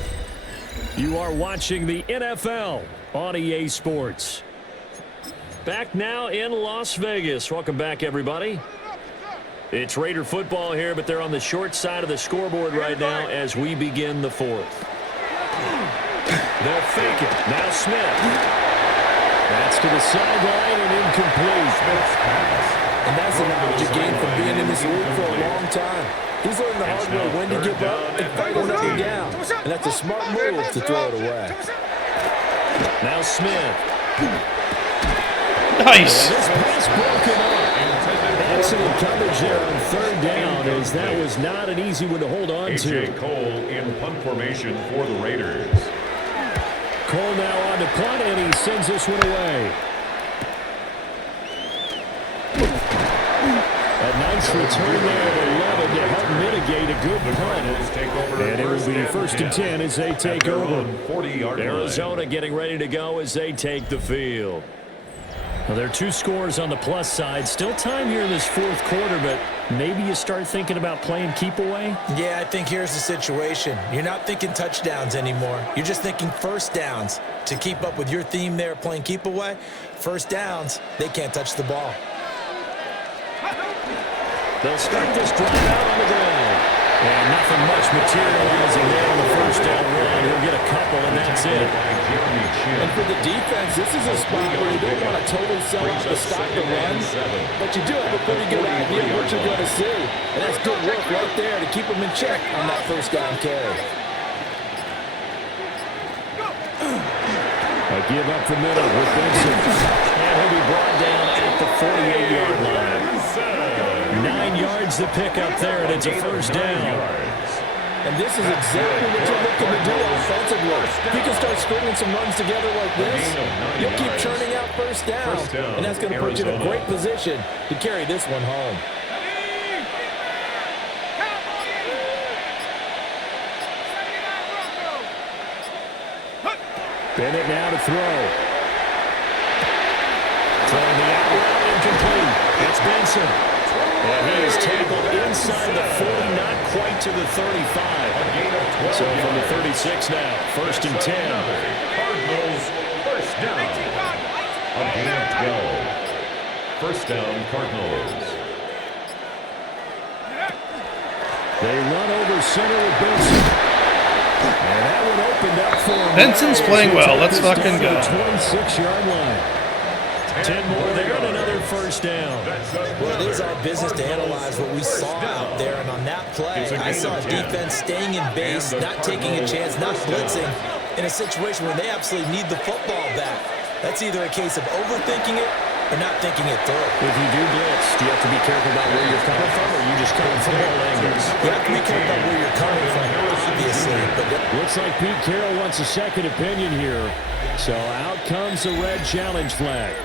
You are watching the NFL on EA Sports. Back now in Las Vegas. Welcome back, everybody. It's Raider football here, but they're on the short side of the scoreboard right now as we begin the 4th. They'll fake it. Now Smith. That's to the sideline and incomplete. And that's the knowledge you gain from being in this league for a long time. He's learned the hard way when to give up and fight another down. And that's a smart move to throw it away. Now Smith. Nice. This pass broken up. Excellent coverage there on 3rd down as that was not an easy one to hold on to. A.J. Cole in punt formation for the Raiders. Cole now on to punt, and he sends this one away. A nice return there of 11 to help mitigate a good punt. And it will be 1st and 10 as they take over. Arizona getting ready to go as they take the field. Well, there are 2 scores on the plus side. Still time here in this 4th quarter, but maybe you start thinking about playing keep away? Yeah, I think here's the situation. You're not thinking touchdowns anymore. You're just thinking 1st downs. To keep up with your theme there, playing keep away, 1st downs, they can't touch the ball. They'll start this drive out on the ground. And nothing much materializing there on the 1st down run. He'll get a couple, and that's it. And for the defense, this is a spot where you don't want to totally sell out to stop the run, but you do have a pretty good idea of what you're going to see. And that's good work right there to keep them in check on that 1st down carry. A give up the middle with Benson. And he'll be brought down at the 48-yard line. 9 yards to pick up there, and it's a 1st down. And this is exactly what you're looking to do offensively. If you can start stringing some runs together like this, you'll keep churning out 1st down. And that's going to put you in a great position to carry this one home. Bennett now to throw. Throwing the out route incomplete. It's Benson. And he is tackled inside the 40, not quite to the 35. So from the 36 now, 1st and 10. Cardinals 1st down. A gain of 12. 1st down, Cardinals. They run over center with Benson. And that one opened up for him. Benson's playing well. Let's fucking go. 26-yard line. 10 more there and another 1st down. Well, it is our business to analyze what we saw out there, and on that play, I saw defense staying in base, not taking a chance, not blitzing, in a situation where they absolutely need the football back. That's either a case of overthinking it or not thinking it through. If you do blitz, do you have to be careful about where you're coming from, or are you just coming from all angles? You have to be careful about where you're coming from, obviously. But looks like Pete Carroll wants a second opinion here. So out comes the red challenge flag.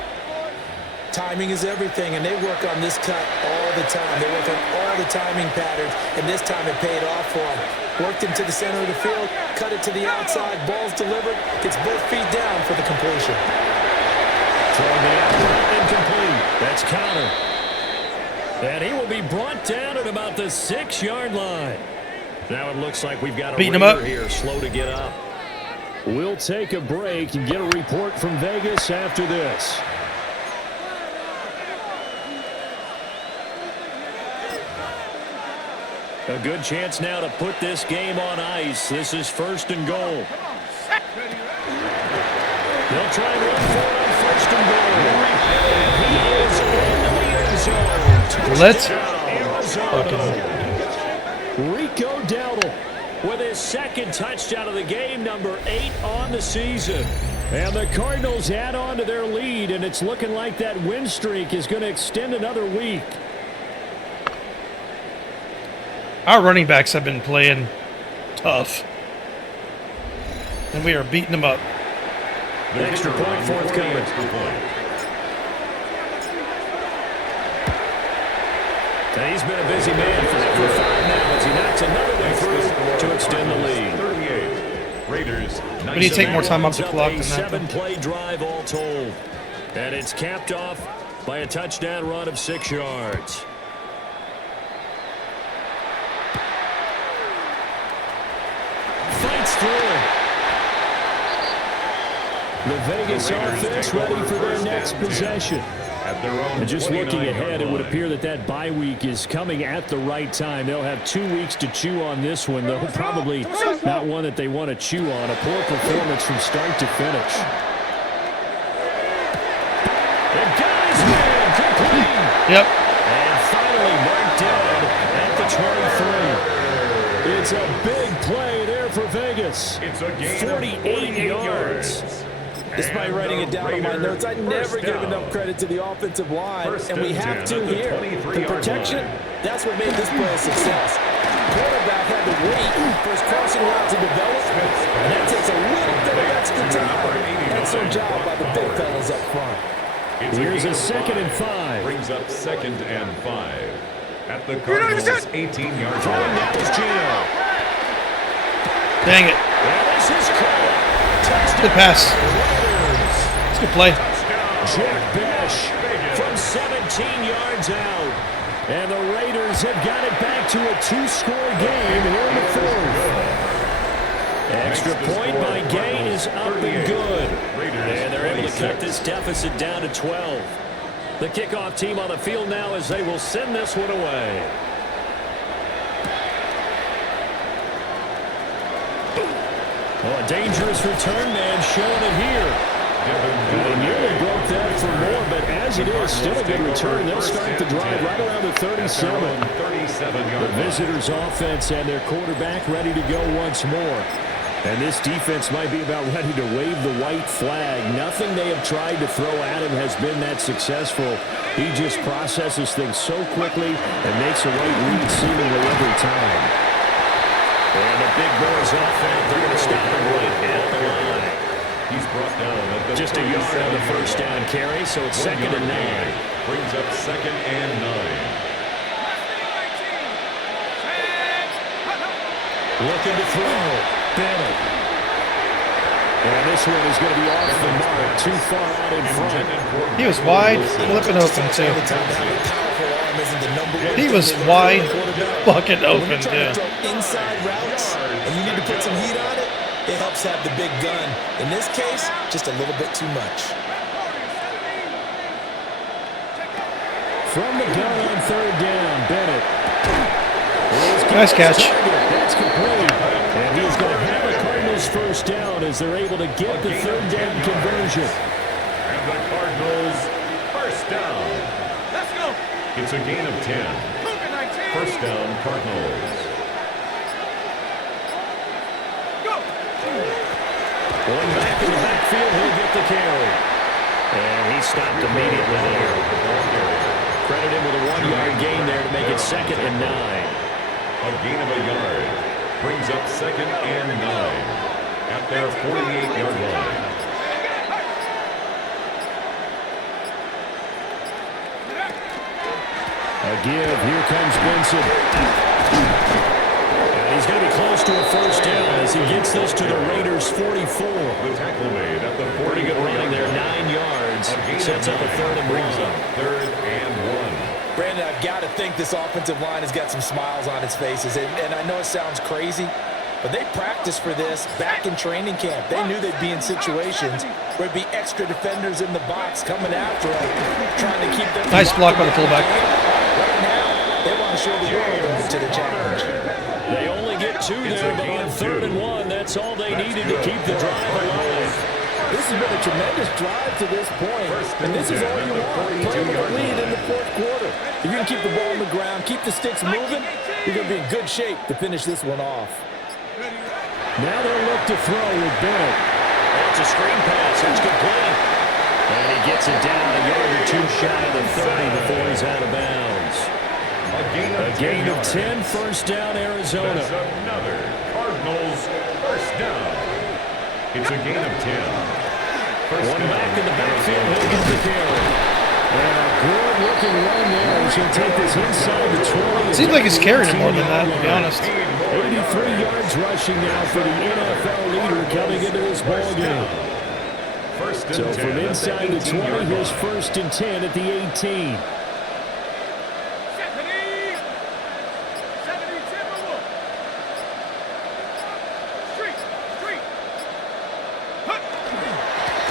timing is everything, and they work on this cut all the time. They work on all the timing patterns, and this time it paid off for them. Worked him to the center of the field, cut it to the outside, ball's delivered, gets both feet down for the completion. Throwing the out, incomplete. That's Connor. And he will be brought down at about the 6-yard line. Now it looks like we've got a Raider here, slow to get up. We'll take a break and get a report from Vegas after this. A good chance now to put this game on ice. This is 1st and goal. They'll try and run for it on 1st and goal. He is in the end zone. Let's Rico Dowdle with his 2nd touchdown of the game, number 8 on the season. And the Cardinals add on to their lead, and it's looking like that win streak is going to extend another week. Our running backs have been playing tough, and we are beating them up. The extra point forthcoming. And he's been a busy man for 5 now as he knocks another one through to extend the lead. 38. Raiders. We need to take more time off the clock than that. 7-play drive all told. And it's capped off by a touchdown run of 6 yards. Fights through. The Vegas offense ready for their next possession. And just looking ahead, it would appear that that bye week is coming at the right time. They'll have 2 weeks to chew on this one, though probably not one that they want to chew on. A poor performance from start to finish. And got his man complete. Yep. And finally marked down at the 23. It's a big play there for Vegas. It's a gain 48 yards. Despite writing it down on my notes, I never give enough credit to the offensive line, and we have to here. The protection, that's what made this play a success. Quarterback had to wait for his crossing route to develop, and that takes a little bit of extra time. Excellent job by the big fellas up front. Here's a 2nd and 5. Brings up 2nd and 5 at the Cardinals' 18-yard Throwing line. now is Gino. Dang it. That is his call. Good pass. It's a good play. Jack Bash from 17 yards out. And the Raiders have got it back to a 2-score game here in the 4th. Extra point by Gain is up and good. And they're able to cut this deficit down to 12. The kickoff team on the field now as they will send this one away. Oh, a dangerous return man showing it here. They nearly broke that for more, but as it is, still a good return. They'll start the drive right around the 37. The visitors' offense and their quarterback ready to go once more. And this defense might be about ready to wave the white flag. Nothing they have tried to throw at him has been that successful. He just processes things so quickly and makes a right read seemingly every time. And the big boys offense, they're going to stop him right at the line. He's brought down at the Just a yard on the 1st down carry, so it's 2nd and 9. Brings up 2nd and 9. Looking to throw. Bennett. And this one is going to be off the mark, too far out in front. He was wide, flipping open, too. He was wide, fucking open, too. Inside routes, and you need to put some heat on it. It helps have the big gun. In this case, just a little bit too much. From the gun on 3rd down, Bennett. Nice catch. That's complete. And he's going to have a Cardinals 1st down as they're able to get the 3rd down conversion. And the Cardinals 1st down. Let's go. It's a gain of 10. 1st down, Cardinals. Go. Going back in the backfield, he'll get the carry. And he stopped immediately there. Credit him with a 1-yard gain there to make it 2nd and 9. A gain of a yard brings up 2nd and 9 at their 48-yard line. A give. Here comes Benson. And he's going to be close to a 1st down as he gets this to the Raiders' 44. The tackle made at the 40. Pretty good running there, 9 yards. Sets up a 3rd and 1. 3rd and 1. Brandon, I've got to think this offensive line has got some smiles on its faces. And I know it sounds crazy, but they practiced for this back in training camp. They knew they'd be in situations where it'd be extra defenders in the box coming after them, trying to keep them. Nice block by the fullback. Right now, they want to show the world to the challenge. They only get 2 there, but on 3rd and 1, that's all they needed to keep the drive alive. This has been a tremendous drive to this point, and this is all you want. Play with a lead in the 4th quarter. If you can keep the ball on the ground, keep the sticks moving, you're going to be in good shape to finish this one off. Now they'll look to throw with Bennett. That's a screen pass. It's complete. And he gets it down a yard or 2 shy of the 30 before he's out of bounds. A gain of 10, 1st down, Arizona. That's another Cardinals 1st down. It's a gain of 10. One back in the backfield. He'll get the carry. And a good-looking run there as he'll take this inside the 20. Seems like he's carrying it more than that, to be honest. 83 yards rushing now for the NFL leader coming into this ballgame. So from inside the 20, here's 1st and 10 at the 18.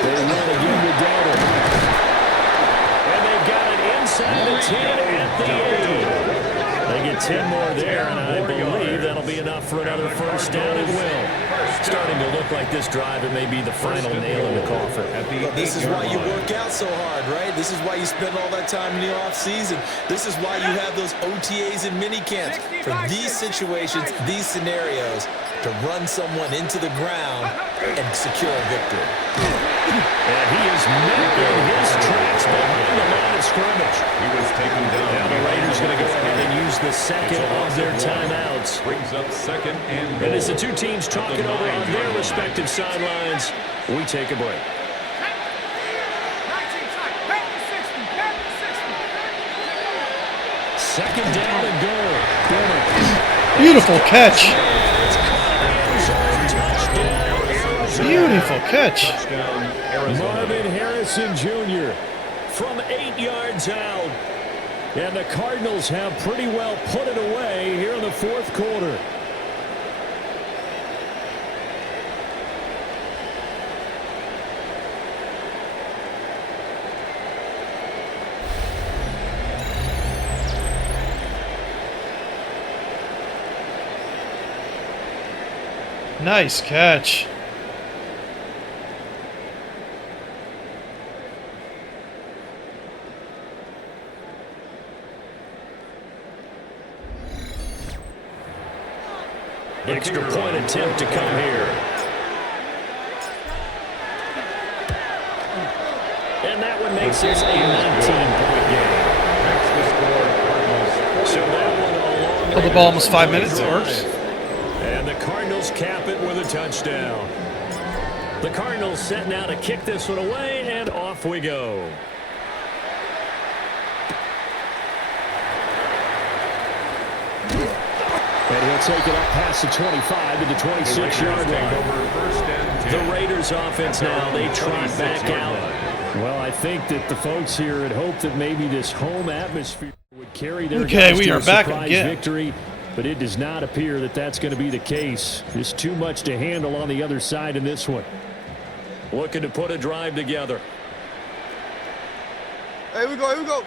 They run again with Dowdle. And they've got it inside the 10 at the 8. They get 10 more there, and I believe that'll be enough for another 1st down. It will. Starting to look like this drive, it may be the final nail in the coffin. This is why you work out so hard, right? This is why you spend all that time in the offseason. This is why you have those OTAs and mini camps. For these situations, these scenarios, to run someone into the ground and secure a victory. And he is making his tracks behind the line of scrimmage. He was taken down. Now the Raiders going to go ahead and use the 2nd of their timeouts. Brings up 2nd and goal. And as the 2 teams talking over on their respective sidelines, we take a break. Second down and goal. Beautiful catch. Beautiful catch. Marvin Harrison Jr. from 8 yards out. And the Cardinals have pretty well put it away here in the 4th quarter. Nice catch. Extra point attempt to come here. And that one makes this a 19-point game. So that one along. Held the ball almost 5 minutes. It works. And the Cardinals cap it with a touchdown. The Cardinals set now to kick this one away, and off we go. And he'll take it up past the 25 to the 26-yard line. The Raiders offense now, they trot back out. Well, I think that the folks here had hoped that maybe this home atmosphere would carry their guys we to are a back surprise again. victory, but it does not appear that that's going to be the case. Just too much to handle on the other side in this one. Looking to put a drive together. Here we go, here we go.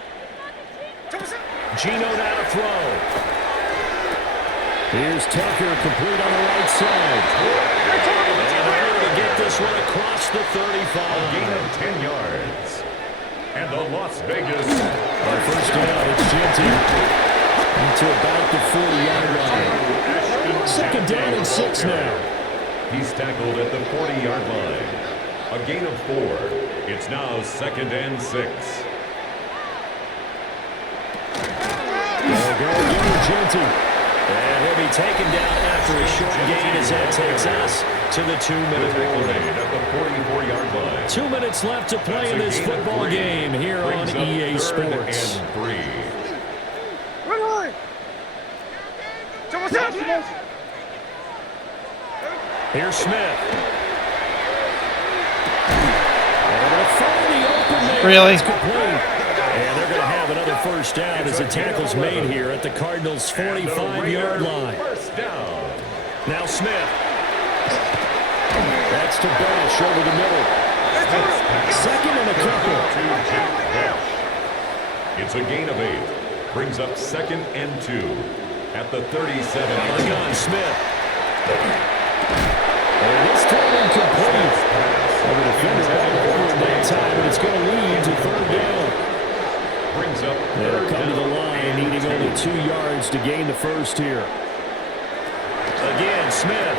Gino now to throw. Here's Tucker, complete on the right side. And able to get this one across the 35. A gain of 10 yards. And the Las Vegas. Our first down, it's Genty. Into about the 40-yard line. Second down and 6 now. He's tackled at the 40-yard line. A gain of 4. It's now 2nd and 6. They'll go again, Genty. And he'll be taken down after a short gain as that takes us to the 2-minute warning. At the 44-yard line. 2 minutes left to play in this football game here on EA Sports. And 3. Here's Smith. And they'll find the open man. Really? It's complete. And they're going to have another first down as the tackle's made here at the Cardinals' 45-yard line. First down. Now Smith. That's to Bash over the middle. Second and a couple. It's a gain of 8. Brings up 2nd and 2 at the 37. On the gun, Smith. And this time incomplete. The defender all over him that time, and it's going to lead to 3rd down. Brings up They'll come to the line, needing only 2 yards to gain the first here. Again, Smith.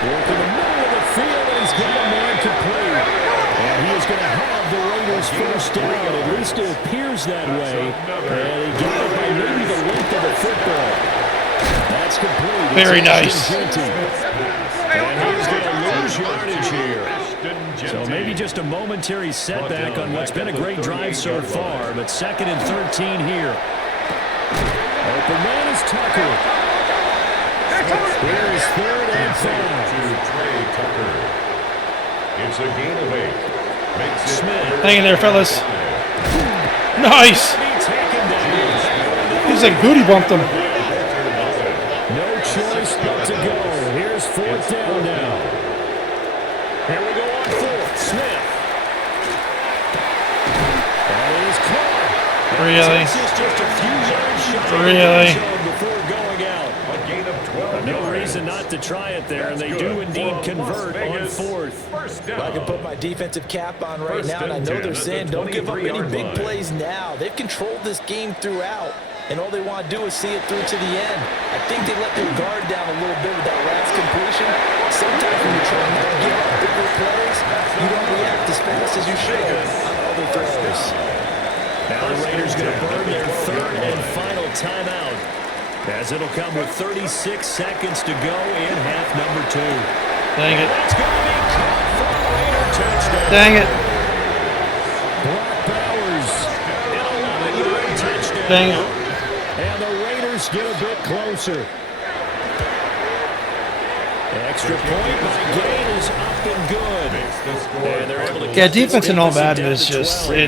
Working the middle of the field, and he's got a man complete. And he is going to have the Raiders first down. At least it appears that way. And he got it by maybe the length of the football. That's complete. Very nice. And he's going to lose yardage here. So maybe just a momentary setback on what's been a great drive so far, but 2nd and 13 here. Open man is Tucker. Here is 3rd and 5. It's a gain of 8. Makes it Smith. Hang in there, fellas. Nice. He's like booty bumped him. No choice but to go. Here's 4th down now. Here we go on 4th. Smith. That is caught. Really? Just a few yards shy Really? before going out. a gain of 12. No reason not to try it there, and they do indeed convert on 4th. First down. I can put my defensive cap on right First now, and I and know 10 they're at the saying don't give up any 23-yard big line. plays now. They've controlled this game throughout, and all they want to do is see it through to the end. I think they let their guard down a little bit with that last completion. Sometimes when you're trying not to give up bigger plays, you don't react as fast as you should on other throws. Now the Raiders going to burn their 3rd and final timeout, as it'll come with 36 seconds to go in half number 2. Dang it. That's going to be caught for a Raider touchdown. Dang it. Brock Bowers, an 11-yard touchdown. Dang it. And the Raiders get a bit closer. Extra point by Gain is up and good. And they're able to Yeah, cut this defense in all deficit Madden down is to just, 12.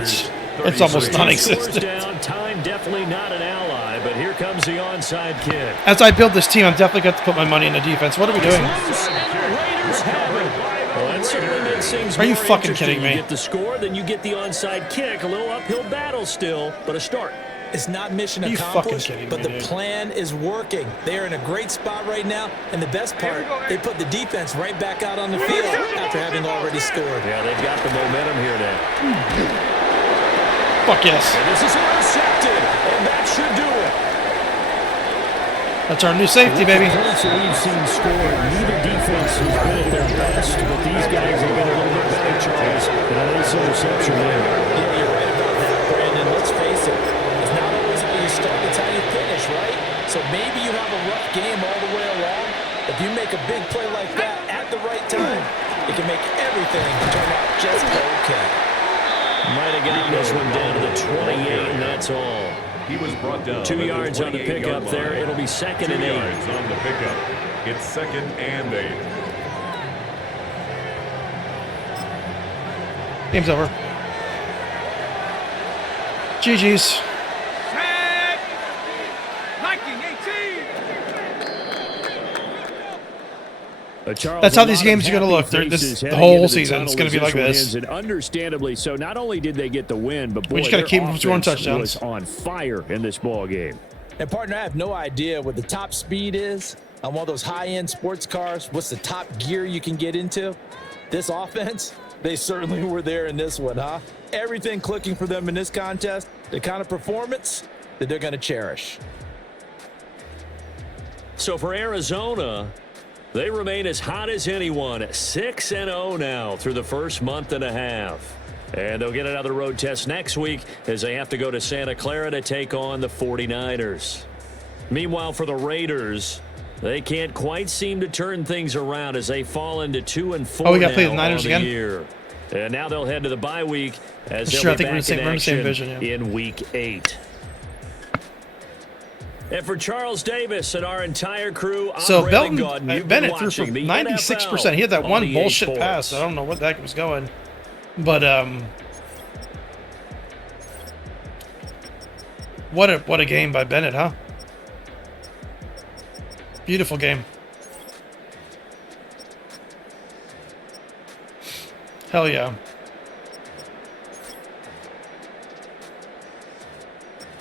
it's almost Scores non-existent. down, time definitely not an ally, but here comes the onside kick. As I build this team, I'm definitely got to put my money in the defense. What are we doing? Loose, and the Raiders have it. Well, that certainly makes things Are you more fucking interesting. kidding me? You get the score, then you get the onside kick. A little uphill battle still, but a start. It's not mission Are you accomplished, fucking kidding but me, the dude? plan is working. They are in a great spot right now, and the best part, they put the defense right back out on the field after having already scored. Yeah, they've got the momentum here now. Fuck yes. And this is intercepted, and that should do it. That's our new safety, baby. The points that we've seen scored, neither defense has been at their best, but these guys have been a little bit better, Charles, than a nice interception there. Yeah, you're right about that, Brandon. Let's face it. It's not always how you start, it's how you finish, right? So maybe you have a rough game all the way along. If you make a big play like that at the right time, it can make everything turn out just okay. Might have gotten this one down to the 28, and that's all. He was brought down. 2 yards on the pickup there. It'll be 2nd 2 and 8. yards on the pickup. It's 2nd and 8. Game's over. GG's. That's how these games are going to look. The whole season, it's going to be like this. And understandably so. Not only did they get the win, but boy, We just gotta their keep them from scoring offense touchdowns. was on fire in this ball game. And partner, I have no idea what the top speed is on one of those high-end sports cars. What's the top gear you can get into? This offense, they certainly were there in this one, huh? Everything clicking for them in this contest, the kind of performance that they're going to cherish. So for Arizona, They remain as hot as anyone, 6-0 now through the first month and a half. And they'll get another road test next week as they have to go to Santa Clara to take on the 49ers. Meanwhile, for the Raiders, they can't quite seem to turn things around as they fall into 2-4 we got to play the now Niners on the again? year. And now they'll head to the bye week as Sure, they'll I be think we're back in in the same action division, yeah. in Week 8. And for Charles Davis and our entire crew, I'm So Brandon Gaudin. You've been Bennett threw for watching the 96%. He had that NFL one on EA bullshit Sports. pass. I don't know what the heck was going. But what a game by Bennett, huh? Beautiful game. Hell yeah.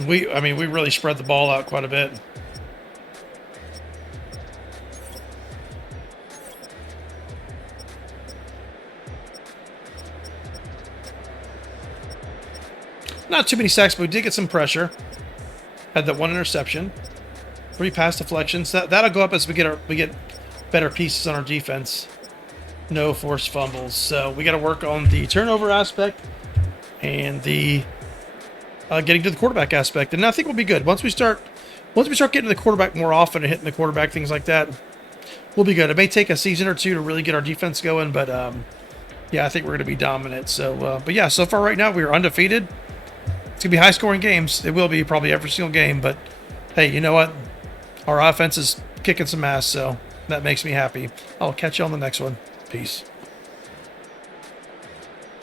We really spread the ball out quite a bit. Not too many sacks, but we did get some pressure. Had that one interception. 3 pass deflections. That'll go up as we get better pieces on our defense. No forced fumbles. So we got to work on the turnover aspect and the getting to the quarterback aspect. And I think we'll be good once we start getting to the quarterback more often and hitting the quarterback, things like that. We'll be good. It may take a season or two to really get our defense going, but yeah, I think we're going to be dominant. So, but yeah, so far right now we are undefeated. It's going to be high-scoring games. It will be probably every single game, but hey, you know what? Our offense is kicking some ass, so that makes me happy. I'll catch you on the next one. Peace.